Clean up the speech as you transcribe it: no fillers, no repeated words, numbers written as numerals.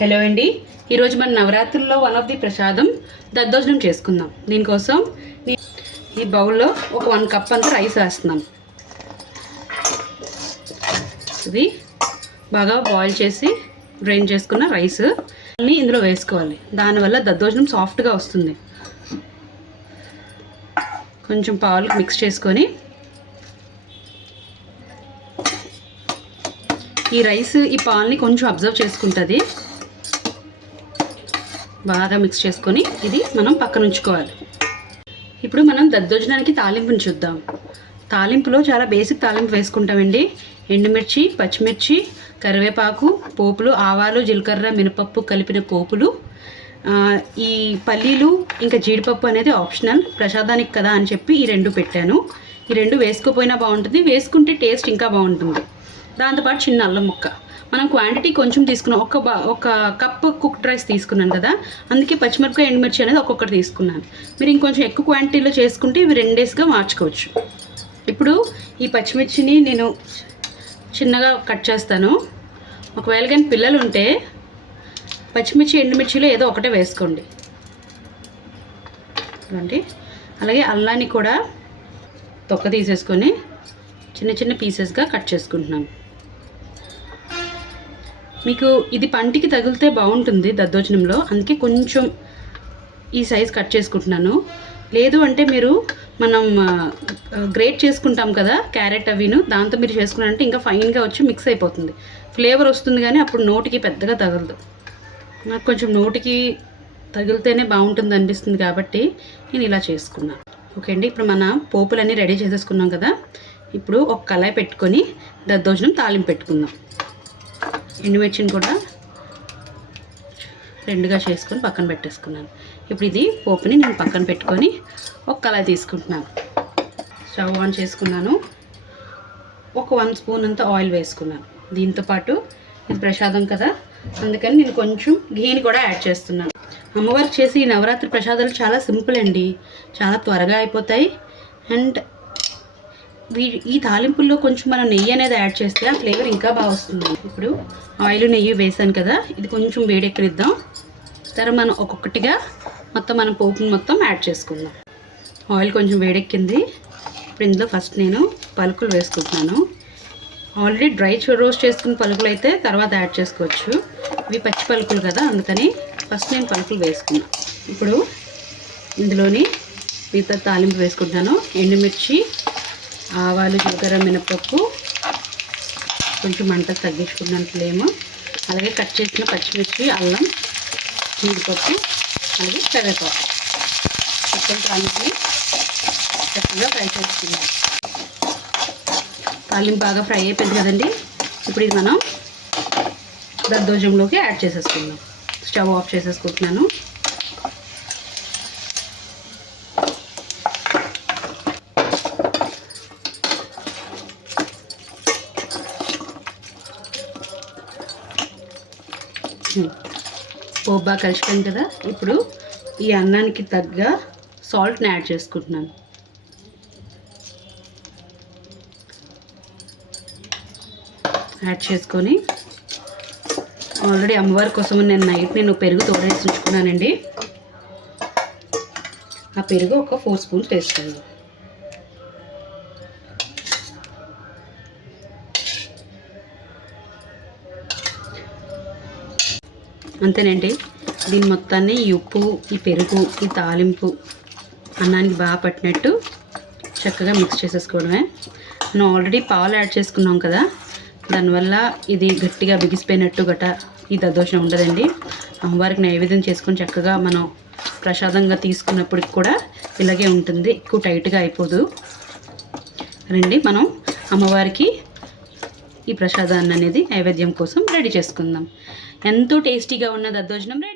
Hello అండి, ఈరోజు మన నవరాత్రుల్లో వన్ ఆఫ్ ది ప్రసాదం దద్దోజనం చేసుకుందాం. దీనికోసం ఈ బౌల్లో ఒక 1 కప్ అంతా రైస్ వేస్తున్నాం. ఇది బాగా బాయిల్ చేసి డ్రైన్ చేసుకున్న రైస్ అన్నీ ఇందులో వేసుకోవాలి. దానివల్ల దద్దోజనం సాఫ్ట్గా వస్తుంది. కొంచెం పాలు మిక్స్ చేసుకొని ఈ రైస్ ఈ పాలని కొంచెం అబ్జర్వ్ చేసుకుంటుంది. బాగా మిక్స్ చేసుకొని ఇది మనం పక్కన ఉంచుకోవాలి. ఇప్పుడు మనం దద్దోజనానికి తాలింపుని చూద్దాం. తాలింపులో చాలా బేసిక్ తాలింపు వేసుకుంటామండి. ఎండుమిర్చి, పచ్చిమిర్చి, కరివేపాకు, పోపులు, ఆవాలు, జీలకర్ర, మినపప్పు కలిపిన పోపులు, ఈ పల్లీలు ఇంకా జీడిపప్పు అనేది ఆప్షనల్, ప్రసాదానికి కదా అని చెప్పి ఈ 2 పెట్టాను. ఈ 2 వేసుకోపోయినా బాగుంటుంది, వేసుకుంటే టేస్ట్ ఇంకా బాగుంటుంది. దాంతోపాటు చిన్న అల్లం ముక్క. మనం క్వాంటిటీ కొంచెం తీసుకున్నాం, ఒక కప్ కుక్డ్ రైస్ తీసుకున్నాను కదా, అందుకే పచ్చిమిరపకాయ ఎండుమిర్చి అనేది ఒక్కొక్కటి తీసుకున్నాను. మీరు ఇంకొంచెం ఎక్కువ క్వాంటిటీలో చేసుకుంటే ఇవి 2 డేస్గా మార్చుకోవచ్చు. ఇప్పుడు ఈ పచ్చిమిర్చిని నేను చిన్నగా కట్ చేస్తాను. ఒకవేళ కానీ పిల్లలు ఉంటే పచ్చిమిర్చి ఎండుమిర్చిలో ఏదో ఒకటే వేసుకోండి. అలాగే అల్లాన్ని కూడా తొక్క తీసేసుకొని చిన్న చిన్న పీసెస్గా కట్ చేసుకుంటున్నాను. మీకు ఇది పంటికి తగిలితే బాగుంటుంది దద్దోజనంలో, అందుకే కొంచెం ఈ సైజ్ కట్ చేసుకుంటున్నాను. లేదు అంటే మీరు మనం గ్రేట్ చేసుకుంటాం కదా క్యారెట్ అవిను, దాంతో మీరు చేసుకున్నారంటే ఇంకా ఫైన్గా వచ్చి మిక్స్ అయిపోతుంది, ఫ్లేవర్ వస్తుంది. కానీ అప్పుడు నోటికి పెద్దగా తగలదు. నాకు కొంచెం నోటికి తగిలితేనే బాగుంటుంది అనిపిస్తుంది కాబట్టి నేను ఇలా చేసుకున్నాను. ఓకే అండి, ఇప్పుడు మన పోపులన్నీ రెడీ చేసేసుకున్నాం కదా. ఇప్పుడు ఒక కళాయి పెట్టుకొని దద్దోజనం తాలింపు పెట్టుకుందాం. ఎండుమిర్చిని కూడా 2గా చేసుకొని పక్కన పెట్టేసుకున్నాను. ఇప్పుడు ఇది పోపుని నేను పక్కన పెట్టుకొని ఒక కళాయి తీసుకుంటున్నాను. స్టవ్ ఆన్ చేసుకున్నాను. ఒక 1 స్పూన్ అంత ఆయిల్ వేసుకున్నాను. దీంతోపాటు ఇది ప్రసాదం కదా, అందుకని నేను కొంచెం ఘీని కూడా యాడ్ చేస్తున్నాను. అమ్మవారికి చేసి ఈ నవరాత్రి ప్రసాదాలు చాలా సింపుల్ అండి, చాలా త్వరగా అయిపోతాయి. అండ్ ఈ తాలింపుల్లో కొంచెం మనం నెయ్యి అనేది యాడ్ చేస్తే ఆ ఫ్లేవర్ ఇంకా బాగా వస్తుంది. ఇప్పుడు ఆయిల్ నెయ్యి వేసాను కదా, ఇది కొంచెం వేడెక్కనిద్దాం. తర్వాత మనం ఒక్కొక్కటిగా మనం పోపుని మొత్తం యాడ్ చేసుకుందాం. ఆయిల్ కొంచెం వేడెక్కింది. ఇప్పుడు ఇందులో ఫస్ట్ నేను పలుకులు వేసుకుంటున్నాను. ఆల్రెడీ డ్రై రోస్ట్ చేసుకున్న పలుకులు అయితే తర్వాత యాడ్ చేసుకోవచ్చు. ఇవి పచ్చి పలుకులు కదా, అందుకని ఫస్ట్ నేను పలుకులు వేసుకున్నాను. ఇప్పుడు ఇందులోని మిగతా తాలింపు వేసుకుంటాను. ఎండుమిర్చి, ఆవాలు, జీలకర్ర, మినపప్పు, కొంచెం మంట తగ్గించుకున్నాను ఫ్లేమ్. అలాగే కట్ చేసిన పచ్చిమిర్చి, అల్లం, జీడిపప్పు, అలాగే కరివేపాకు మొత్తం తాలింపుని చక్కగా ఫ్రై చేసుకున్నాను. తాలింపు బాగా ఫ్రై అయిపోయింది కదండి. ఇప్పుడు ఇది మనం దద్దోజనంలోకి యాడ్ చేసేసుకుందాం. స్టవ్ ఆఫ్ చేసేసుకుంటున్నాను. పోపు బాగా కలిసిపోయింది కదా. ఇప్పుడు ఈ అన్నానికి తగ్గ సాల్ట్ని యాడ్ చేసుకుంటున్నాను. యాడ్ చేసుకొని ఆల్రెడీ అమ్మవారి కోసం నేను పెరుగు తోడేసి ఉంచుకున్నానండి. ఆ పెరుగు ఒక 4 స్పూన్స్ వేసుకున్నాను. అంతేనండి, దీని మొత్తాన్ని ఈ ఉప్పు, ఈ పెరుగు, ఈ తాలింపు అన్నానికి బాగా పట్టినట్టు చక్కగా మిక్స్ చేసేసుకోవడమే. మనం ఆల్రెడీ పాలు యాడ్ చేసుకున్నాం కదా, దానివల్ల ఇది గట్టిగా బిగిసిపోయినట్టు ఈ దద్దోజనం ఉండదండి. అమ్మవారికి నైవేద్యం చేసుకొని చక్కగా మనం ప్రసాదంగా తీసుకున్నప్పటికి కూడా ఇలాగే ఉంటుంది, ఎక్కువ టైట్గా అయిపోదు. రండి మనం అమ్మవారికి ఈ ప్రసాదాన్ని అనేది నైవేద్యం కోసం రెడీ చేసుకుందాం. ఎంతో టేస్టీగా ఉన్న దద్దోజనం రెడీ.